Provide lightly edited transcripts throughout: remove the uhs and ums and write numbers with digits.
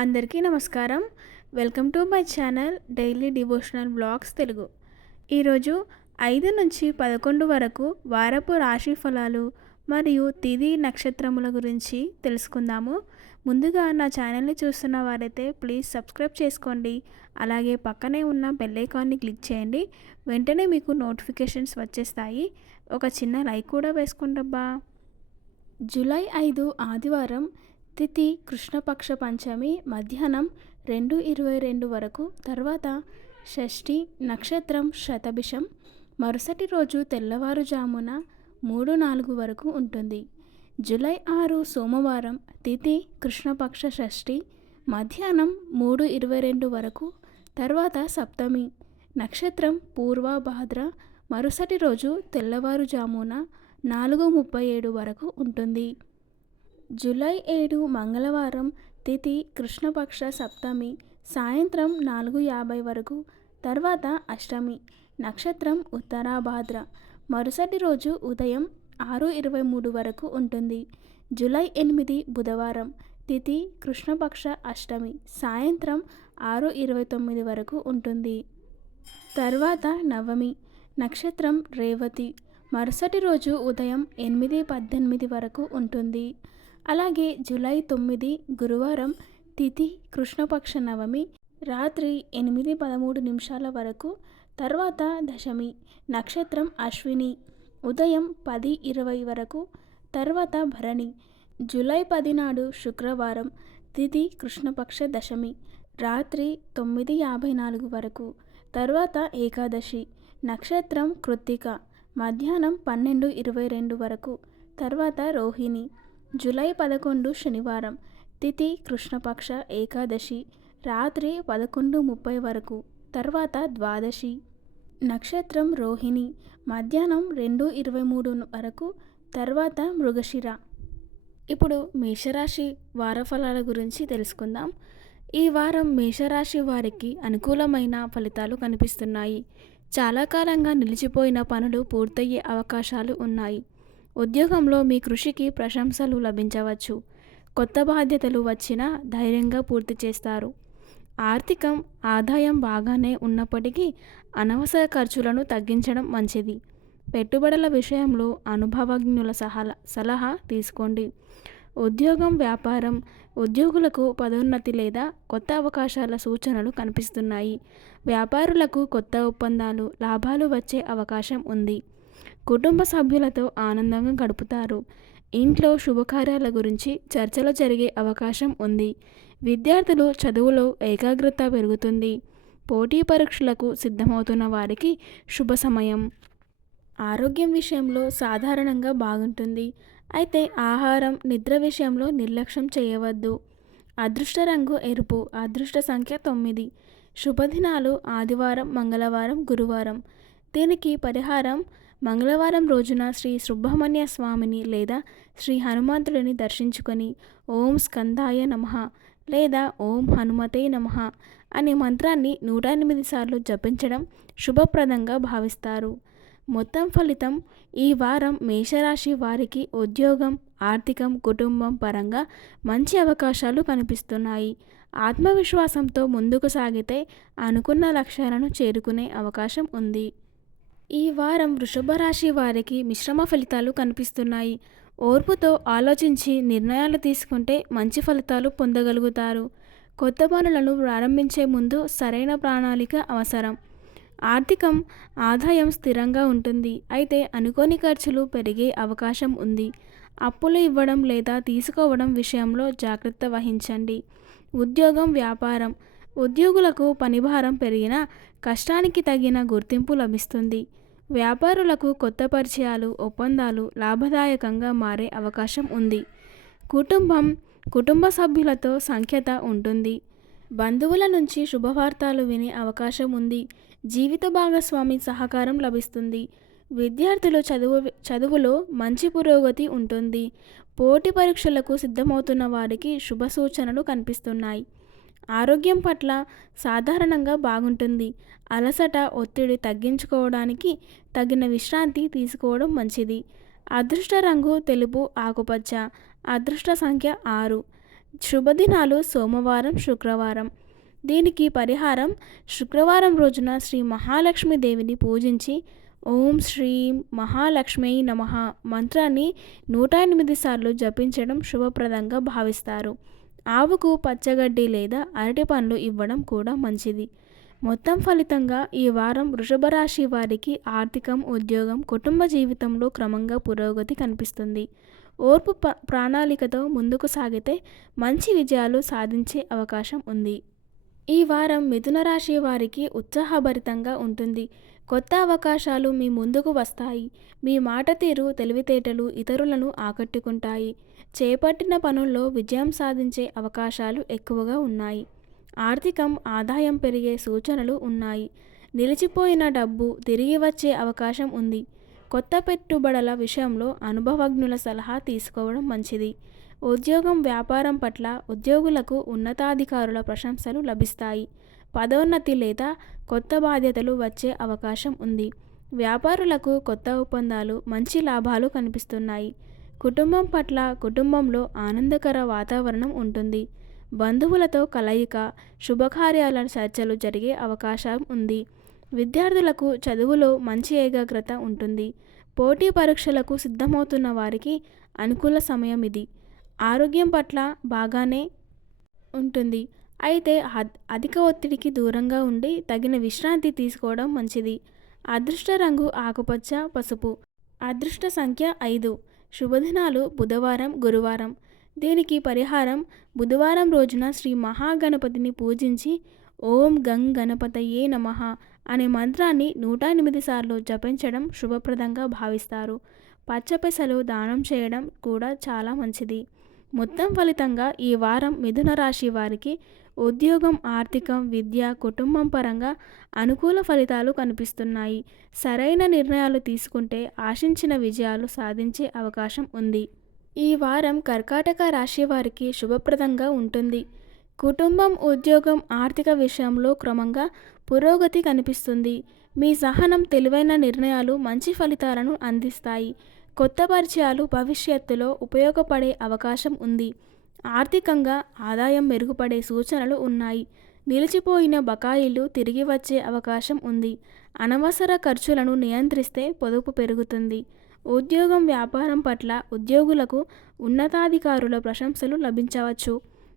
అందరికీ నమస్కారం. Welcome to my channel daily devotional blogs Telugu. ఈరోజు 5 నుంచి 11 వరకు వారపు రాశి ఫలాలు మరియు తిథి నక్షత్రముల గురించి తెలుసుకుందాము. ముందుగా నా ఛానల్ని చూస్తున్న వారైతే ప్లీజ్ సబ్స్క్రైబ్ చేసుకోండి. అలాగే పక్కనే ఉన్న బెల్ ఐకాన్ని క్లిక్ చేయండి. వెంటనే మీకు నోటిఫికేషన్స్ వచ్చేస్తాయి. ఒక చిన్న లైక్ కూడా వేసుకోండబ్బా. జూలై 5 ఆదివారం, తిథి కృష్ణపక్ష పంచమి మధ్యాహ్నం 2:22 వరకు, తర్వాత షష్ఠి, నక్షత్రం శతభిషం, మరుసటి రోజు తెల్లవారుజామున 3:04 వరకు ఉంటుంది. జూలై 6 సోమవారం, తిథి కృష్ణపక్ష షష్ఠి మధ్యాహ్నం 3:22 వరకు, తర్వాత సప్తమి, నక్షత్రం పూర్వభాద్ర, మరుసటి రోజు తెల్లవారుజామున 4:37 వరకు ఉంటుంది. జూలై 7 మంగళవారం, తిథి కృష్ణపక్ష సప్తమి సాయంత్రం 4:50 వరకు, తర్వాత అష్టమి, నక్షత్రం ఉత్తరాభాద్ర, మరుసటి రోజు ఉదయం 6:23 వరకు ఉంటుంది. జూలై 8 బుధవారం, తిథి కృష్ణపక్ష అష్టమి సాయంత్రం 6:29 వరకు ఉంటుంది. తర్వాత నవమి, నక్షత్రం రేవతి, మరుసటి రోజు ఉదయం 8:18 వరకు ఉంటుంది. అలాగే జూలై 9 గురువారం, తిథి కృష్ణపక్ష నవమి రాత్రి 8:13 వరకు, తర్వాత దశమి, నక్షత్రం అశ్విని, ఉదయం 10:20 వరకు, తర్వాత భరణి. జూలై 10 నాడు శుక్రవారం, తిథి కృష్ణపక్ష దశమి రాత్రి 9:54 వరకు, తర్వాత ఏకాదశి, నక్షత్రం కృత్తిక, మధ్యాహ్నం 12:22 వరకు, తర్వాత రోహిణి. జూలై 11 శనివారం, తిథి కృష్ణపక్ష ఏకాదశి రాత్రి 11:30 వరకు, తర్వాత ద్వాదశి, నక్షత్రం రోహిణి, మధ్యాహ్నం 2:23 వరకు, తర్వాత మృగశిర. ఇప్పుడు మేషరాశి వారఫలాల గురించి తెలుసుకుందాం. ఈ వారం మేషరాశి వారికి అనుకూలమైన ఫలితాలు కనిపిస్తున్నాయి. చాలా కాలంగా నిలిచిపోయిన పనులు పూర్తయ్యే అవకాశాలు ఉన్నాయి. ఉద్యోగంలో మీ కృషికి ప్రశంసలు లభించవచ్చు. కొత్త బాధ్యతలు వచ్చినా ధైర్యంగా పూర్తి చేస్తారు. ఆర్థికం ఆదాయం బాగానే ఉన్నప్పటికీ అనవసర ఖర్చులను తగ్గించడం మంచిది. పెట్టుబడుల విషయంలో అనుభవజ్ఞుల సలహా తీసుకోండి. ఉద్యోగం వ్యాపారం ఉద్యోగులకు పదోన్నతి లేదా కొత్త అవకాశాల సూచనలు కనిపిస్తున్నాయి. వ్యాపారులకు కొత్త ఒప్పందాలు లాభాలు వచ్చే అవకాశం ఉంది. కుటుంబ సభ్యులతో ఆనందంగా గడుపుతారు. ఇంట్లో శుభకార్యాల గురించి చర్చలు జరిగే అవకాశం ఉంది. విద్యార్థులు చదువులో ఏకాగ్రత పెరుగుతుంది. పోటీ పరీక్షలకు సిద్ధమవుతున్న వారికి శుభ సమయం. ఆరోగ్యం విషయంలో సాధారణంగా బాగుంటుంది. అయితే ఆహారం నిద్ర విషయంలో నిర్లక్ష్యం చేయవద్దు. అదృష్ట రంగు ఎరుపు, అదృష్ట సంఖ్య 9. శుభదినాలు ఆదివారం, మంగళవారం, గురువారం. దీనికి పరిహారం: మంగళవారం రోజున శ్రీ సుబ్రహ్మణ్య స్వామిని లేదా శ్రీ హనుమంతుడిని దర్శించుకొని ఓం స్కందాయ నమః లేదా ఓం హనుమతే నమః అనే మంత్రాన్ని 108 సార్లు జపించడం శుభప్రదంగా భావిస్తారు. మొత్తం ఫలితం: ఈ వారం మేషరాశి వారికి ఉద్యోగం, ఆర్థికం, కుటుంబం పరంగా మంచి అవకాశాలు కనిపిస్తున్నాయి. ఆత్మవిశ్వాసంతో ముందుకు సాగితే అనుకున్న లక్ష్యాలను చేరుకునే అవకాశం ఉంది. ఈ వారం వృషభ రాశి వారికి మిశ్రమ ఫలితాలు కనిపిస్తున్నాయి. ఓర్పుతో ఆలోచించి నిర్ణయాలు తీసుకుంటే మంచి ఫలితాలు పొందగలుగుతారు. కొత్త పనులను ప్రారంభించే ముందు సరైన ప్రణాళిక అవసరం. ఆర్థికం ఆదాయం స్థిరంగా ఉంటుంది. అయితే అనుకోని ఖర్చులు పెరిగే అవకాశం ఉంది. అప్పులు ఇవ్వడం లేదా తీసుకోవడం విషయంలో జాగ్రత్త వహించండి. ఉద్యోగం వ్యాపారం ఉద్యోగులకు పనిభారం పెరిగినా కష్టానికి తగిన గుర్తింపు లభిస్తుంది. వ్యాపారులకు కొత్త పరిచయాలు, ఒప్పందాలు లాభదాయకంగా మారే అవకాశం ఉంది. కుటుంబ సభ్యులతో సంఖ్యత ఉంటుంది. బంధువుల నుంచి శుభవార్తలు వినే అవకాశం ఉంది. జీవిత భాగస్వామి సహకారం లభిస్తుంది. విద్యార్థులు చదువులో మంచి పురోగతి ఉంటుంది. పోటీ పరీక్షలకు సిద్ధమవుతున్న వారికి శుభ సూచనలు కనిపిస్తున్నాయి. ఆరోగ్యం పట్ల సాధారణంగా బాగుంటుంది. అలసట, ఒత్తిడి తగ్గించుకోవడానికి తగిన విశ్రాంతి తీసుకోవడం మంచిది. అదృష్ట రంగు తెలుపు, ఆకుపచ్చ, అదృష్ట సంఖ్య 6. శుభదినాలు సోమవారం, శుక్రవారం. దీనికి పరిహారం శుక్రవారం రోజున శ్రీ మహాలక్ష్మీదేవిని పూజించి ఓం శ్రీం మహాలక్ష్మీ నమః మంత్రాన్ని 108 సార్లు జపించడం శుభప్రదంగా భావిస్తారు. ఆవుకు పచ్చగడ్డి లేదా అరటి పండ్లు ఇవ్వడం కూడా మంచిది. మొత్తం ఫలితంగా ఈ వారం వృషభ రాశి వారికి ఆర్థికం, ఉద్యోగం, కుటుంబ జీవితంలో క్రమంగా పురోగతి కనిపిస్తుంది. ఓర్పు ప్రణాళికతో ముందుకు సాగితే మంచి విజయాలు సాధించే అవకాశం ఉంది. ఈ వారం మిథున రాశి వారికి ఉత్సాహభరితంగా ఉంటుంది. కొత్త అవకాశాలు మీ ముందుకు వస్తాయి. మీ మాట తీరు, తెలివితేటలు ఇతరులను ఆకట్టుకుంటాయి. చేపట్టిన పనుల్లో విజయం సాధించే అవకాశాలు ఎక్కువగా ఉన్నాయి. ఆర్థికం ఆదాయం పెరిగే సూచనలు ఉన్నాయి. నిలిచిపోయిన డబ్బు తిరిగి వచ్చే అవకాశం ఉంది. కొత్త పెట్టుబడుల విషయంలో అనుభవజ్ఞుల సలహా తీసుకోవడం మంచిది. ఉద్యోగం, వ్యాపారం పట్ల ఉద్యోగులకు ఉన్నతాధికారుల ప్రశంసలు లభిస్తాయి. పదోన్నతి లేదా కొత్త బాధ్యతలు వచ్చే అవకాశం ఉంది. వ్యాపారులకు కొత్త ఒప్పందాలు, మంచి లాభాలు కనిపిస్తున్నాయి. కుటుంబం పట్ల కుటుంబంలో ఆనందకర వాతావరణం ఉంటుంది. బంధువులతో కలయిక, శుభకార్యాల చర్చలు జరిగే అవకాశం ఉంది. విద్యార్థులకు చదువులో మంచి ఏకాగ్రత ఉంటుంది. పోటీ పరీక్షలకు సిద్ధమవుతున్న వారికి అనుకూల సమయం ఇది. ఆరోగ్యం పట్ల బాగానే ఉంటుంది. అయితే అధిక ఒత్తిడికి దూరంగా ఉండి తగిన విశ్రాంతి తీసుకోవడం మంచిది. అదృష్ట రంగు ఆకుపచ్చ, పసుపు. అదృష్ట సంఖ్య 5. శుభదినాలు బుధవారం, గురువారం. దీనికి పరిహారం బుధవారం రోజున శ్రీ మహాగణపతిని పూజించి ఓం గం గణపతయే నమః అనే మంత్రాన్ని 108 సార్లు జపించడం శుభప్రదంగా భావిస్తారు. పచ్చపెసలు దానం చేయడం కూడా చాలా మంచిది. మొత్తం ఫలితంగా ఈ వారం మిథున రాశి వారికి ఉద్యోగం, ఆర్థికం, విద్య, కుటుంబం పరంగా అనుకూల ఫలితాలు కనిపిస్తున్నాయి. సరైన నిర్ణయాలు తీసుకుంటే ఆశించిన విజయాలు సాధించే అవకాశం ఉంది. ఈ వారం కర్కాటక రాశి వారికి శుభప్రదంగా ఉంటుంది. కుటుంబం, ఉద్యోగం, ఆర్థిక విషయంలో క్రమంగా పురోగతి కనిపిస్తుంది. మీ సహనం, తెలివైన నిర్ణయాలు మంచి ఫలితాలను అందిస్తాయి. కొత్త పరిచయాలు భవిష్యత్తులో ఉపయోగపడే అవకాశం ఉంది. ఆర్థికంగా ఆదాయం మెరుగుపడే సూచనలు ఉన్నాయి. నిలిచిపోయిన బకాయిలు తిరిగి వచ్చే అవకాశం ఉంది. అనవసర ఖర్చులను నియంత్రిస్తే పొదుపు పెరుగుతుంది. ఉద్యోగం, వ్యాపారం పట్ల ఉద్యోగులకు ఉన్నతాధికారుల ప్రశంసలు లభించవచ్చు.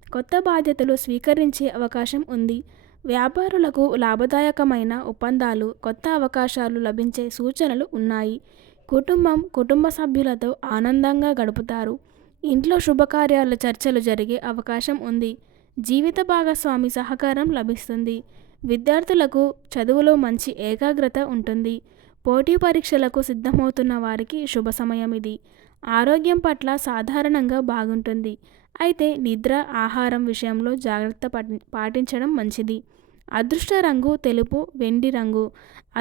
కొత్త బాధ్యతలు స్వీకరించే అవకాశం ఉంది. వ్యాపారులకు లాభదాయకమైన ఒప్పందాలు, కొత్త అవకాశాలు లభించే సూచనలు ఉన్నాయి. కుటుంబం, కుటుంబ సభ్యులతో ఆనందంగా గడుపుతారు. ఇంట్లో శుభకార్యాల చర్చలు జరిగే అవకాశం ఉంది. జీవిత భాగస్వామి సహకారం లభిస్తుంది. విద్యార్థులకు చదువులో మంచి ఏకాగ్రత ఉంటుంది. పోటీ పరీక్షలకు సిద్ధమవుతున్న వారికి శుభ సమయం ఇది. ఆరోగ్యం పట్ల సాధారణంగా బాగుంటుంది. అయితే నిద్ర, ఆహారం విషయంలో జాగ్రత్త పాటించడం మంచిది. అదృష్ట రంగు తెలుపు, వెండి రంగు.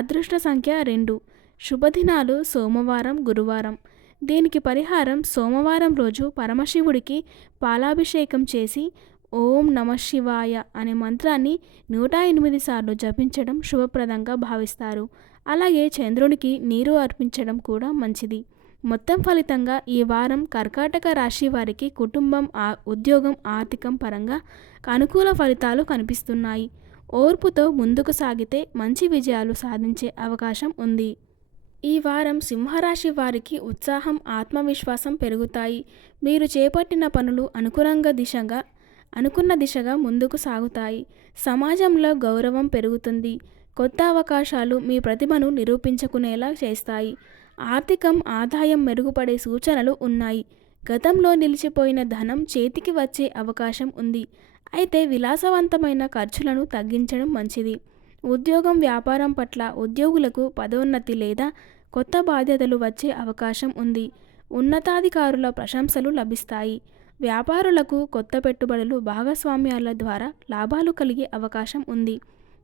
అదృష్ట సంఖ్య 2. శుభదినాలు సోమవారం, గురువారం. దీనికి పరిహారం సోమవారం రోజు పరమశివుడికి పాలాభిషేకం చేసి ఓం నమఃశివాయ అనే మంత్రాన్ని 108 సార్లు జపించడం శుభప్రదంగా భావిస్తారు. అలాగే చంద్రునికి నీరు అర్పించడం కూడా మంచిది. మొత్తం ఫలితంగా ఈ వారం కర్కాటక రాశి వారికి కుటుంబం, ఉద్యోగం, ఆర్థికం పరంగా అనుకూల ఫలితాలు కనిపిస్తున్నాయి. ఓర్పుతో ముందుకు సాగితే మంచి విజయాలు సాధించే అవకాశం ఉంది. ఈ వారం సింహరాశి వారికి ఉత్సాహం, ఆత్మవిశ్వాసం పెరుగుతాయి. మీరు చేపట్టిన పనులు అనుకున్న దిశగా ముందుకు సాగుతాయి. సమాజంలో గౌరవం పెరుగుతుంది. కొత్త అవకాశాలు మీ ప్రతిభను నిరూపించుకునేలా చేస్తాయి. ఆర్థికం ఆదాయం మెరుగుపడే సూచనలు ఉన్నాయి. గతంలో నిలిచిపోయిన ధనం చేతికి వచ్చే అవకాశం ఉంది. అయితే విలాసవంతమైన ఖర్చులను తగ్గించడం మంచిది. ఉద్యోగం, వ్యాపారం పట్ల ఉద్యోగులకు పదోన్నతి లేదా కొత్త బాధ్యతలు వచ్చే అవకాశం ఉంది. ఉన్నతాధికారుల ప్రశంసలు లభిస్తాయి. వ్యాపారులకు కొత్త పెట్టుబడులు, భాగస్వామ్యాల ద్వారా లాభాలు కలిగే అవకాశం ఉంది.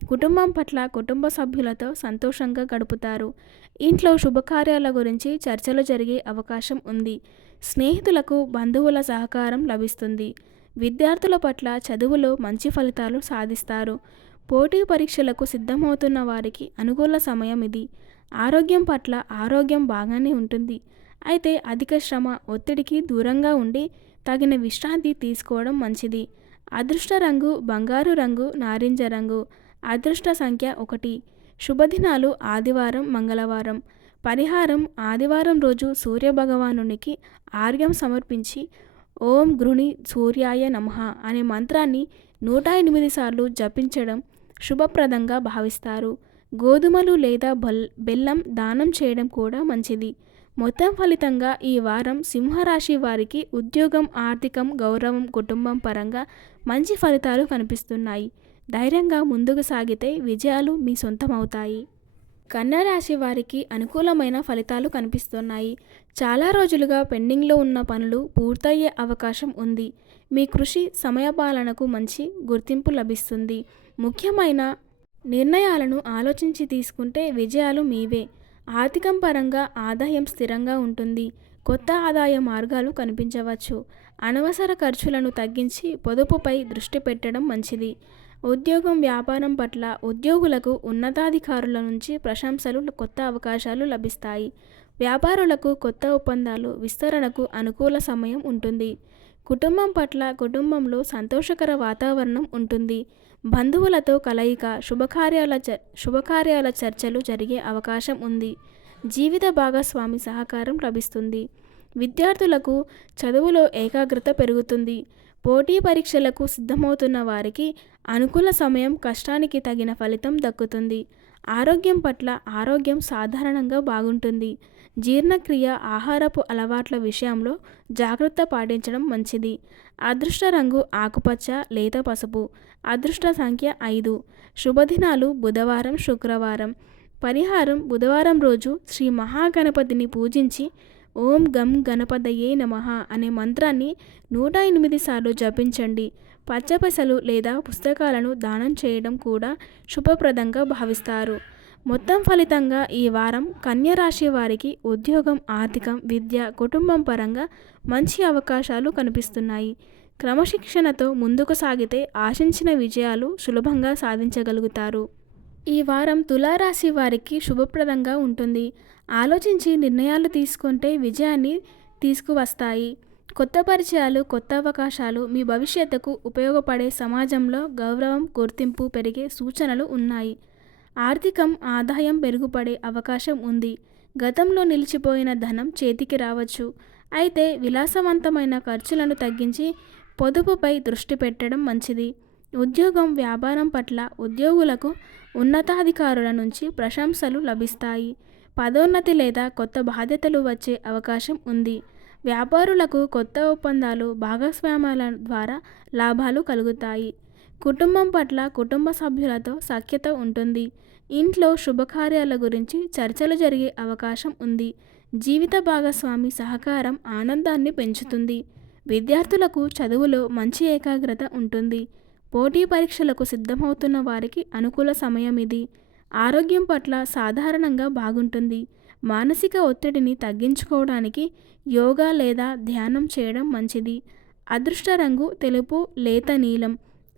కుటుంబం పట్ల కుటుంబ సభ్యులతో సంతోషంగా గడుపుతారు. ఇంట్లో శుభకార్యాల గురించి చర్చలు జరిగే అవకాశం ఉంది. స్నేహితులకు, బంధువుల సహకారం లభిస్తుంది. విద్యార్థుల పట్ల చదువులో మంచి ఫలితాలు సాధిస్తారు. పోటీ పరీక్షలకు సిద్ధమవుతున్న వారికి అనుకూల సమయం ఇది. ఆరోగ్యం పట్ల ఆరోగ్యం బాగానే ఉంటుంది. అయితే అధిక శ్రమ, ఒత్తిడికి దూరంగా ఉండి తగిన విశ్రాంతి తీసుకోవడం మంచిది. అదృష్ట రంగు బంగారు రంగు, నారింజ రంగు. అదృష్ట సంఖ్య 1. శుభదినాలు ఆదివారం, మంగళవారం. పరిహారం: ఆదివారం రోజు సూర్యభగవానునికి ఆర్ఘ్యం సమర్పించి ఓం గృణి సూర్యాయ నమః అనే మంత్రాన్ని 108 సార్లు జపించడం శుభప్రదంగా భావిస్తారు. గోధుమలు లేదా బెల్లం దానం చేయడం కూడా మంచిది. మొత్తం ఫలితంగా ఈ వారం సింహరాశి వారికి ఉద్యోగం, ఆర్థికం, గౌరవం, కుటుంబం పరంగా మంచి ఫలితాలు కనిపిస్తున్నాయి. ధైర్యంగా ముందుకు సాగితే విజయాలు మీ సొంతమవుతాయి. కన్యా రాశి వారికి అనుకూలమైన ఫలితాలు కనిపిస్తున్నాయి. చాలా రోజులుగా పెండింగ్లో ఉన్న పనులు పూర్తయ్యే అవకాశం ఉంది. మీ కృషి, సమయపాలనకు మంచి గుర్తింపు లభిస్తుంది. ముఖ్యమైన నిర్ణయాలను ఆలోచించి తీసుకుంటే విజయాలు మీవే. ఆర్థికం పరంగా ఆదాయం స్థిరంగా ఉంటుంది. కొత్త ఆదాయ మార్గాలు కనిపించవచ్చు. అనవసర ఖర్చులను తగ్గించి పొదుపుపై దృష్టి పెట్టడం మంచిది. ఉద్యోగం, వ్యాపారం పట్ల ఉద్యోగులకు ఉన్నతాధికారుల నుంచి ప్రశంసలు, కొత్త అవకాశాలు లభిస్తాయి. వ్యాపారులకు కొత్త ఒప్పందాలు విస్తరణకు అనుకూల సమయం ఉంటుంది. కుటుంబం పట్ల కుటుంబంలో సంతోషకర వాతావరణం ఉంటుంది. బంధువులతో కలయిక, శుభకార్యాల చర్చలు జరిగే అవకాశం ఉంది. జీవిత భాగస్వామి సహకారం లభిస్తుంది. విద్యార్థులకు చదువులో ఏకాగ్రత పెరుగుతుంది. పోటీ పరీక్షలకు సిద్ధమవుతున్న వారికి అనుకూల సమయం, కష్టానికి తగిన ఫలితం దక్కుతుంది. ఆరోగ్యం పట్ల ఆరోగ్యం సాధారణంగా బాగుంటుంది. జీర్ణక్రియ, ఆహారపు అలవాట్ల విషయంలో జాగ్రత్త పాటించడం మంచిది. అదృష్ట రంగు ఆకుపచ్చ, లేత పసుపు. అదృష్ట సంఖ్య 5. శుభదినాలు బుధవారం, శుక్రవారం. పరిహారం: బుధవారం రోజు శ్రీ మహాగణపతిని పూజించి ఓం గం గణపతయే నమః అనే మంత్రాన్ని 108 సార్లు జపించండి. పచ్చపసలు లేదా పుస్తకాలను దానం చేయడం కూడా శుభప్రదంగా భావిస్తారు. మొత్తం ఫలితంగా ఈ వారం కన్యా రాశి వారికి ఉద్యోగం, ఆర్థికం, విద్య, కుటుంబం పరంగా మంచి అవకాశాలు కనిపిస్తున్నాయి. క్రమశిక్షణతో ముందుకు సాగితే ఆశించిన విజయాలు సులభంగా సాధించగలుగుతారు. ఈ వారం తులారాశి వారికి శుభప్రదంగా ఉంటుంది. ఆలోచించి నిర్ణయాలు తీసుకుంటే విజయాన్ని తీసుకువస్తాయి. కొత్త పరిచయాలు, కొత్త అవకాశాలు మీ భవిష్యత్తుకు ఉపయోగపడే. సమాజంలో గౌరవం, గుర్తింపు పెరిగే సూచనలు ఉన్నాయి. ఆర్థికం ఆదాయం మెరుగుపడే అవకాశం ఉంది. గతంలో నిలిచిపోయిన ధనం చేతికి రావచ్చు. అయితే విలాసవంతమైన ఖర్చులను తగ్గించి పొదుపుపై దృష్టి పెట్టడం మంచిది. ఉద్యోగం, వ్యాపారం పట్ల ఉద్యోగులకు ఉన్నతాధికారుల నుంచి ప్రశంసలు లభిస్తాయి. పదోన్నతి లేదా కొత్త బాధ్యతలు వచ్చే అవకాశం ఉంది. వ్యాపారులకు కొత్త ఒప్పందాలు, భాగస్వామ్యాల ద్వారా లాభాలు కలుగుతాయి. కుటుంబం పట్ల కుటుంబ సభ్యులతో సఖ్యత ఉంటుంది. ఇంట్లో శుభకార్యాల గురించి చర్చలు జరిగే అవకాశం ఉంది. జీవిత భాగస్వామి సహకారం ఆనందాన్ని పెంచుతుంది. విద్యార్థులకు చదువులో మంచి ఏకాగ్రత ఉంటుంది. పోటీ పరీక్షలకు సిద్ధమవుతున్న వారికి అనుకూల సమయం ఇది. ఆరోగ్యం పట్ల సాధారణంగా బాగుంటుంది. మానసిక ఒత్తిడిని తగ్గించుకోవడానికి యోగా లేదా ధ్యానం చేయడం మంచిది. అదృష్ట రంగు తెలుపు, లేత నీలం.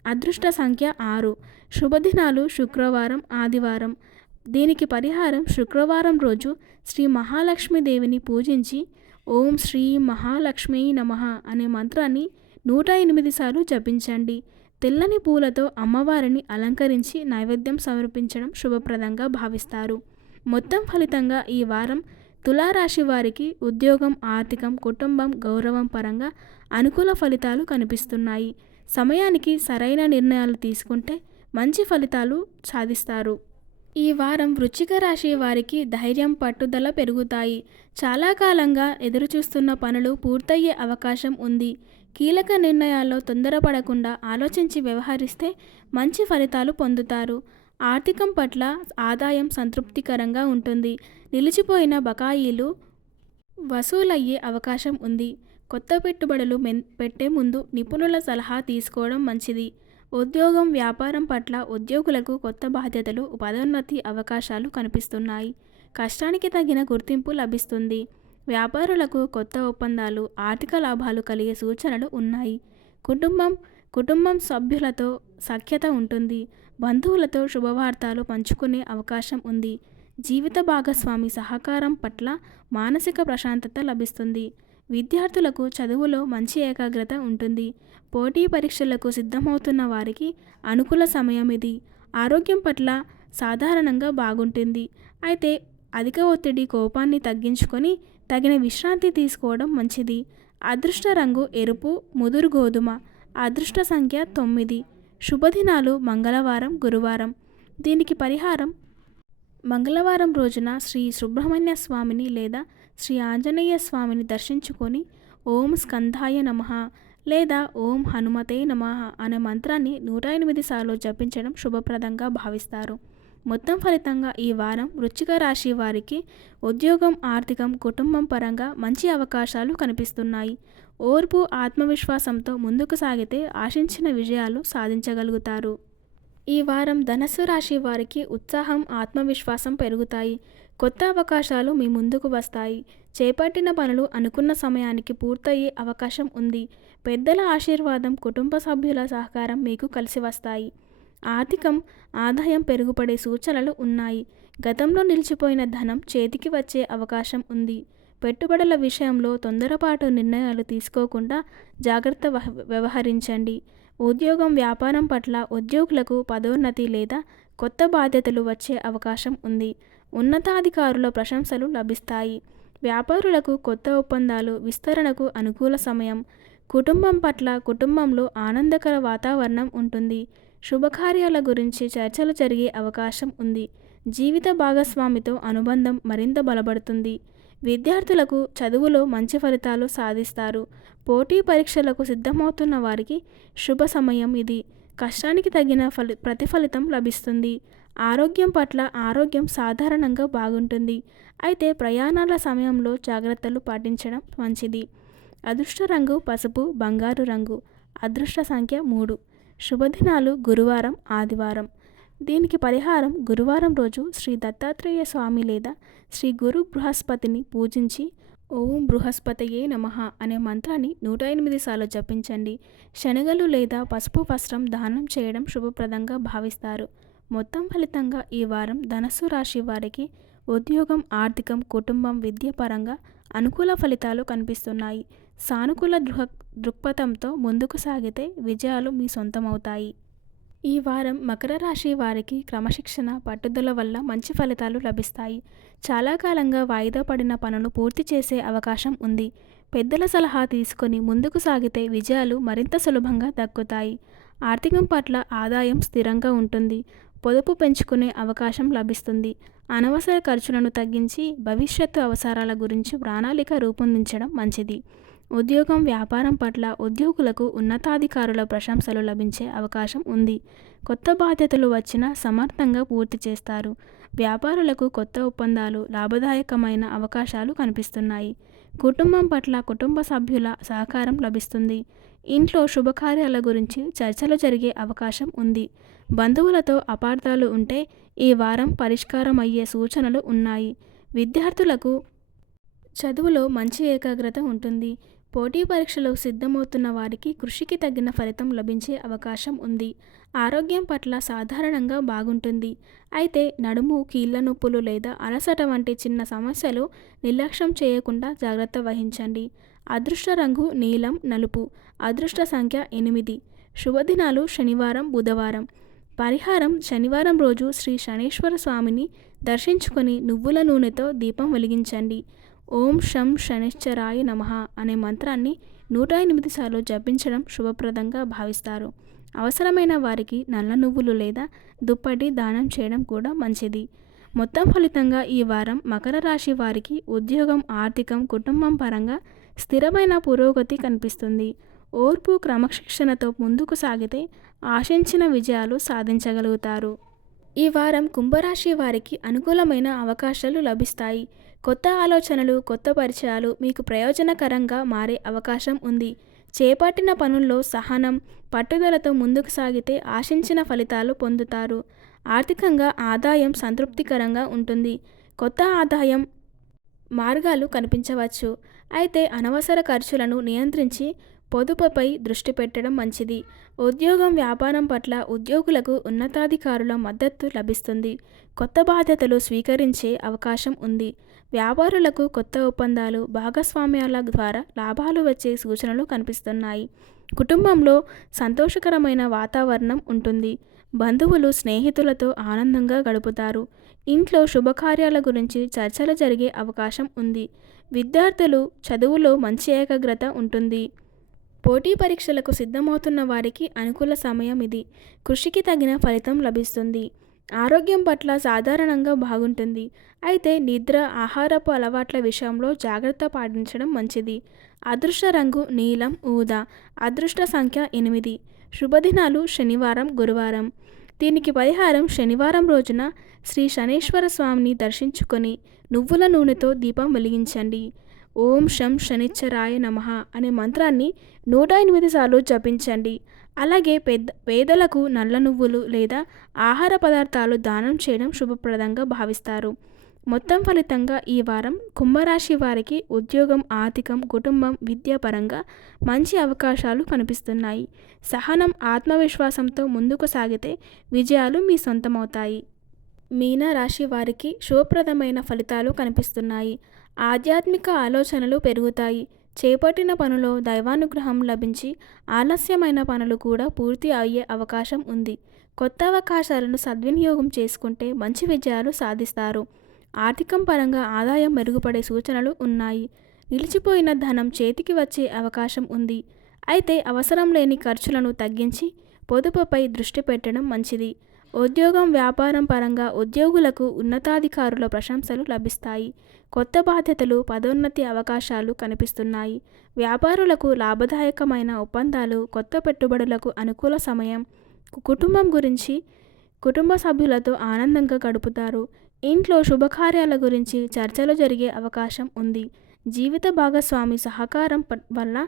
అదృష్ట సంఖ్య 6. శుభదినాలు శుక్రవారం, ఆదివారం. దీనికి పరిహారం: శుక్రవారం రోజు శ్రీ మహాలక్ష్మీదేవిని పూజించి ఓం శ్రీ మహాలక్ష్మీ నమః అనే మంత్రాన్ని 108 సార్లు జపించండి. తెల్లని పూలతో అమ్మవారిని అలంకరించి నైవేద్యం సమర్పించడం శుభప్రదంగా భావిస్తారు. మొత్తం ఫలితంగా ఈ వారం తులారాశి వారికి ఉద్యోగం, ఆర్థికం, కుటుంబం, గౌరవం పరంగా అనుకూల ఫలితాలు కనిపిస్తున్నాయి. సమయానికి సరైన నిర్ణయాలు తీసుకుంటే మంచి ఫలితాలు సాధిస్తారు. ఈ వారం వృశ్చిక రాశి వారికి ధైర్యం, పట్టుదల పెరుగుతాయి. చాలా కాలంగా ఎదురుచూస్తున్న పనులు పూర్తయ్యే అవకాశం ఉంది. కీలక నిర్ణయాల్లో తొందరపడకుండా ఆలోచించి వ్యవహరిస్తే మంచి ఫలితాలు పొందుతారు. ఆర్థికం పట్ల ఆదాయం సంతృప్తికరంగా ఉంటుంది. నిలిచిపోయిన బకాయిలు వసూలయ్యే అవకాశం ఉంది. కొత్త పెట్టుబడులు పెట్టే ముందు నిపుణుల సలహా తీసుకోవడం మంచిది. ఉద్యోగం, వ్యాపారం పట్ల ఉద్యోగులకు కొత్త బాధ్యతలు, పదోన్నతి అవకాశాలు కనిపిస్తున్నాయి. కష్టానికి తగిన గుర్తింపు లభిస్తుంది. వ్యాపారులకు కొత్త ఒప్పందాలు, ఆర్థిక లాభాలు కలిగే సూచనలు ఉన్నాయి. కుటుంబం సభ్యులతో సఖ్యత ఉంటుంది. బంధువులతో శుభవార్తలు పంచుకునే అవకాశం ఉంది. జీవిత భాగస్వామి సహకారం పట్ల మానసిక ప్రశాంతత లభిస్తుంది. విద్యార్థులకు చదువులో మంచి ఏకాగ్రత ఉంటుంది. పోటీ పరీక్షలకు సిద్ధమవుతున్న వారికి అనుకూల సమయం ఇది. ఆరోగ్యం పట్ల సాధారణంగా బాగుంటుంది. అయితే అధిక ఒత్తిడి కోపాన్ని తగ్గించుకొని తగిన విశ్రాంతి తీసుకోవడం మంచిది. అదృష్ట రంగు ఎరుపు, ముదురు గోధుమ. అదృష్ట సంఖ్య 9. శుభదినాలు మంగళవారం, గురువారం. దీనికి పరిహారం: మంగళవారం రోజున శ్రీ సుబ్రహ్మణ్య స్వామిని లేదా శ్రీ ఆంజనేయ స్వామిని దర్శించుకొని ఓం స్కంధాయ నమః లేదా ఓం హనుమతే నమః అనే మంత్రాన్ని 108 సార్లు జపించడం శుభప్రదంగా భావిస్తారు. మొత్తం ఫలితంగా ఈ వారం వృశ్చిక రాశి వారికి ఉద్యోగం, ఆర్థికం, కుటుంబం పరంగా మంచి అవకాశాలు కనిపిస్తున్నాయి. ఓర్పు, ఆత్మవిశ్వాసంతో ముందుకు సాగితే ఆశించిన విజయాలు సాధించగలుగుతారు. ఈ వారం ధనస్సు రాశి వారికి ఉత్సాహం, ఆత్మవిశ్వాసం పెరుగుతాయి. కొత్త అవకాశాలు మీ ముందుకు వస్తాయి. చేపట్టిన పనులు అనుకున్న సమయానికి పూర్తయ్యే అవకాశం ఉంది. పెద్దల ఆశీర్వాదం, కుటుంబ సభ్యుల సహకారం మీకు కలిసి వస్తాయి. ఆదాయం పెరుగుపడే సూచనలు ఉన్నాయి. గతంలో నిలిచిపోయిన ధనం చేతికి వచ్చే అవకాశం ఉంది. పెట్టుబడుల విషయంలో తొందరపాటు నిర్ణయాలు తీసుకోకుండా జాగ్రత్త వ్యవహరించండి. ఉద్యోగం, వ్యాపారం పట్ల ఉద్యోగులకు పదోన్నతి లేదా కొత్త బాధ్యతలు వచ్చే అవకాశం ఉంది. ఉన్నతాధికారుల ప్రశంసలు లభిస్తాయి. వ్యాపారులకు కొత్త ఒప్పందాలు, విస్తరణకు అనుకూల సమయం. కుటుంబంలో ఆనందకర వాతావరణం ఉంటుంది. శుభకార్యాల గురించి చర్చలు జరిగే అవకాశం ఉంది. జీవిత భాగస్వామితో అనుబంధం మరింత బలపడుతుంది. విద్యార్థులకు చదువులో మంచి ఫలితాలు సాధిస్తారు. పోటీ పరీక్షలకు సిద్ధమవుతున్న వారికి శుభ సమయం ఇది. కష్టానికి తగిన ప్రతిఫలితం లభిస్తుంది. ఆరోగ్యం సాధారణంగా బాగుంటుంది. అయితే ప్రయాణాల సమయంలో జాగ్రత్తలు పాటించడం మంచిది. అదృష్ట రంగు పసుపు, బంగారు రంగు. అదృష్ట సంఖ్య 3. శుభదినాలు గురువారం, ఆదివారం. దీనికి పరిహారం: గురువారం రోజు శ్రీ దత్తాత్రేయ స్వామి లేదా శ్రీ గురు బృహస్పతిని పూజించి ఓం బృహస్పతయే నమః అనే మంత్రాన్ని 108 సార్లు జపించండి. శనగలు లేదా పసుపు వస్త్రం దానం చేయడం శుభప్రదంగా భావిస్తారు. మొత్తం ఫలితంగా ఈ వారం ధనస్సు రాశి వారికి ఉద్యోగం, ఆర్థికం, కుటుంబం, విద్య పరంగా అనుకూల ఫలితాలు కనిపిస్తున్నాయి. సానుకూల దృక్పథంతో ముందుకు సాగితే విజయాలు మీ సొంతమవుతాయి. ఈ వారం మకర రాశి వారికి క్రమశిక్షణ, పట్టుదల వల్ల మంచి ఫలితాలు లభిస్తాయి. చాలా కాలంగా వాయిదా పడిన పనులు పూర్తి చేసే అవకాశం ఉంది. పెద్దల సలహా తీసుకొని ముందుకు సాగితే విజయాలు మరింత సులభంగా దక్కుతాయి. ఆర్థికం పట్ల ఆదాయం స్థిరంగా ఉంటుంది. పొదుపు పెంచుకునే అవకాశం లభిస్తుంది. అనవసర ఖర్చులను తగ్గించి భవిష్యత్తు అవసరాల గురించి ప్రణాళిక రూపొందించడం మంచిది. ఉద్యోగం, వ్యాపారం పట్ల ఉద్యోగులకు ఉన్నతాధికారుల ప్రశంసలు లభించే అవకాశం ఉంది. కొత్త బాధ్యతలు వచ్చినా సమర్థంగా పూర్తి చేస్తారు. వ్యాపారులకు కొత్త ఒప్పందాలు, లాభదాయకమైన అవకాశాలు కనిపిస్తున్నాయి. కుటుంబం పట్ల కుటుంబ సభ్యుల సహకారం లభిస్తుంది. ఇంట్లో శుభకార్యాల గురించి చర్చలు జరిగే అవకాశం ఉంది. బంధువులతో అపార్థాలు ఉంటే ఈ వారం పరిష్కారం అయ్యే సూచనలు ఉన్నాయి. విద్యార్థులకు చదువులో మంచి ఏకాగ్రత ఉంటుంది. పోటీ పరీక్షలకు సిద్ధమవుతున్న వారికి కృషికి తగిన ఫలితం లభించే అవకాశం ఉంది. ఆరోగ్యం పట్ల సాధారణంగా బాగుంటుంది. అయితే నడుము, కీళ్ళ నొప్పులు లేదా అలసట వంటి చిన్న సమస్యలు నిర్లక్ష్యం చేయకుండా జాగ్రత్త వహించండి. అదృష్ట రంగు నీలం, నలుపు. అదృష్ట సంఖ్య 8. శుభదినాలు శనివారం, బుధవారం. పరిహారం: శనివారం రోజు శ్రీ శనేశ్వర స్వామిని దర్శించుకొని నువ్వుల నూనెతో దీపం వెలిగించండి. ఓం శం శనిశ్చరాయ నమః అనే మంత్రాన్ని 108 సార్లు జపించడం శుభప్రదంగా భావిస్తారు. అవసరమైన వారికి నల్ల నువ్వులు లేదా దుప్పటి దానం చేయడం కూడా మంచిది. మొత్తం ఫలితంగా ఈ వారం మకర రాశి వారికి ఉద్యోగం, ఆర్థికం, కుటుంబం పరంగా స్థిరమైన పురోగతి కనిపిస్తుంది. ఓర్పు, క్రమశిక్షణతో ముందుకు సాగితే ఆశించిన విజయాలు సాధించగలుగుతారు. ఈ వారం కుంభరాశి వారికి అనుకూలమైన అవకాశాలు లభిస్తాయి. కొత్త ఆలోచనలు, కొత్త పరిచయాలు మీకు ప్రయోజనకరంగా మారే అవకాశం ఉంది. చేపట్టిన పనుల్లో సహనం, పట్టుదలతో ముందుకు సాగితే ఆశించిన ఫలితాలు పొందుతారు. ఆర్థికంగా ఆదాయం సంతృప్తికరంగా ఉంటుంది. కొత్త ఆదాయం మార్గాలు కనిపించవచ్చు. అయితే అనవసర ఖర్చులను నియంత్రించి పొదుపుపై దృష్టి పెట్టడం మంచిది. ఉద్యోగం, వ్యాపారం పట్ల ఉద్యోగులకు ఉన్నతాధికారుల మద్దతు లభిస్తుంది. కొత్త బాధ్యతలు స్వీకరించే అవకాశం ఉంది. వ్యాపారులకు కొత్త ఒప్పందాలు, భాగస్వామ్యాల ద్వారా లాభాలు వచ్చే సూచనలు కనిపిస్తున్నాయి. కుటుంబంలో సంతోషకరమైన వాతావరణం ఉంటుంది. బంధువులు, స్నేహితులతో ఆనందంగా గడుపుతారు. ఇంట్లో శుభకార్యాల గురించి చర్చలు జరిగే అవకాశం ఉంది. విద్యార్థులు చదువులో మంచి ఏకాగ్రత ఉంటుంది. పోటీ పరీక్షలకు సిద్ధమవుతున్న వారికి అనుకూల సమయం ఇది. కృషికి తగిన ఫలితం లభిస్తుంది. ఆరోగ్యం పట్ల సాధారణంగా బాగుంటుంది. అయితే నిద్ర, ఆహారపు అలవాట్ల విషయంలో జాగ్రత్త పాటించడం మంచిది. అదృష్ట రంగు నీలం, ఊదా. అదృష్ట సంఖ్య 8. శుభదినాలు శనివారం, గురువారం. దీనికి పరిహారం శనివారం రోజున శ్రీ శనేశ్వర స్వామిని దర్శించుకొని నువ్వుల నూనెతో దీపం వెలిగించండి. ఓం శం శనిశ్చరాయ నమః అనే మంత్రాన్ని 108 సార్లు జపించండి. అలాగే పేదలకు నల్ల నువ్వులు లేదా ఆహార పదార్థాలు దానం చేయడం శుభప్రదంగా భావిస్తారు. మొత్తం ఫలితంగా ఈ వారం కుంభరాశి వారికి ఉద్యోగం, ఆర్థికం, కుటుంబం, విద్య పరంగా మంచి అవకాశాలు కనిపిస్తున్నాయి. సహనం, ఆత్మవిశ్వాసంతో ముందుకు సాగితే విజయాలు మీ సొంతమవుతాయి. మీన రాశి వారికి శుభప్రదమైన ఫలితాలు కనిపిస్తున్నాయి. ఆధ్యాత్మిక ఆలోచనలు పెరుగుతాయి. చేపట్టిన పనులో దైవానుగ్రహం లభించి ఆలస్యమైన పనులు కూడా పూర్తి అయ్యే అవకాశం ఉంది. కొత్త అవకాశాలను సద్వినియోగం చేసుకుంటే మంచి విజయాలు సాధిస్తారు. ఆర్థికం పరంగా ఆదాయం మెరుగుపడే సూచనలు ఉన్నాయి. నిలిచిపోయిన ధనం చేతికి వచ్చే అవకాశం ఉంది. అయితే అవసరం లేని ఖర్చులను తగ్గించి పొదుపుపై దృష్టి పెట్టడం మంచిది. ఉద్యోగం, వ్యాపారం పరంగా ఉద్యోగులకు ఉన్నతాధికారుల ప్రశంసలు లభిస్తాయి. కొత్త బాధ్యతలు, పదోన్నతి అవకాశాలు కనిపిస్తున్నాయి. వ్యాపారులకు లాభదాయకమైన ఒప్పందాలు, కొత్త పెట్టుబడులకు అనుకూల సమయం. కుటుంబ సభ్యులతో ఆనందంగా గడుపుతారు. ఇంట్లో శుభకార్యాల గురించి చర్చలు జరిగే అవకాశం ఉంది. జీవిత భాగస్వామి సహకారం వల్ల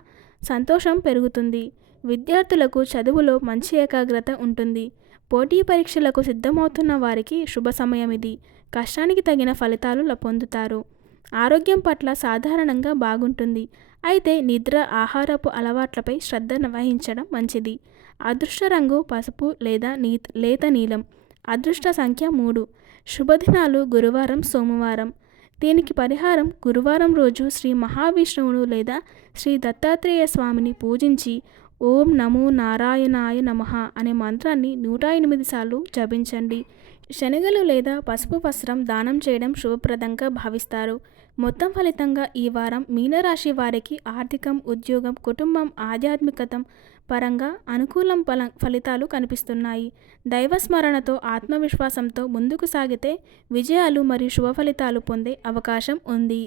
సంతోషం పెరుగుతుంది. విద్యార్థులకు చదువులో మంచి ఏకాగ్రత ఉంటుంది. పోటీ పరీక్షలకు సిద్ధమవుతున్న వారికి శుభ సమయం ఇది. కష్టానికి తగిన ఫలితాలు పొందుతారు. ఆరోగ్యం పట్ల సాధారణంగా బాగుంటుంది. అయితే నిద్ర, ఆహారపు అలవాట్లపై శ్రద్ధ వహించడం మంచిది. అదృష్ట రంగు పసుపు లేదా లేత నీలం. అదృష్ట సంఖ్య 3. శుభదినాలు గురువారం, సోమవారం. దీనికి పరిహారం గురువారం రోజు శ్రీ మహావిష్ణువును లేదా శ్రీ దత్తాత్రేయ స్వామిని పూజించి ఓం నమో నారాయణాయ నమః అనే మంత్రాన్ని 108 సార్లు జపించండి. శనగలు లేదా పసుపు వస్త్రం దానం చేయడం శుభప్రదంగా భావిస్తారు. మొత్తం ఫలితంగా ఈ వారం మీనరాశి వారికి ఆర్థికం, ఉద్యోగం, కుటుంబం, ఆధ్యాత్మికత పరంగా అనుకూల ఫలితాలు కనిపిస్తున్నాయి. దైవస్మరణతో, ఆత్మవిశ్వాసంతో ముందుకు సాగితే విజయాలు మరియు శుభ ఫలితాలు పొందే అవకాశం ఉంది.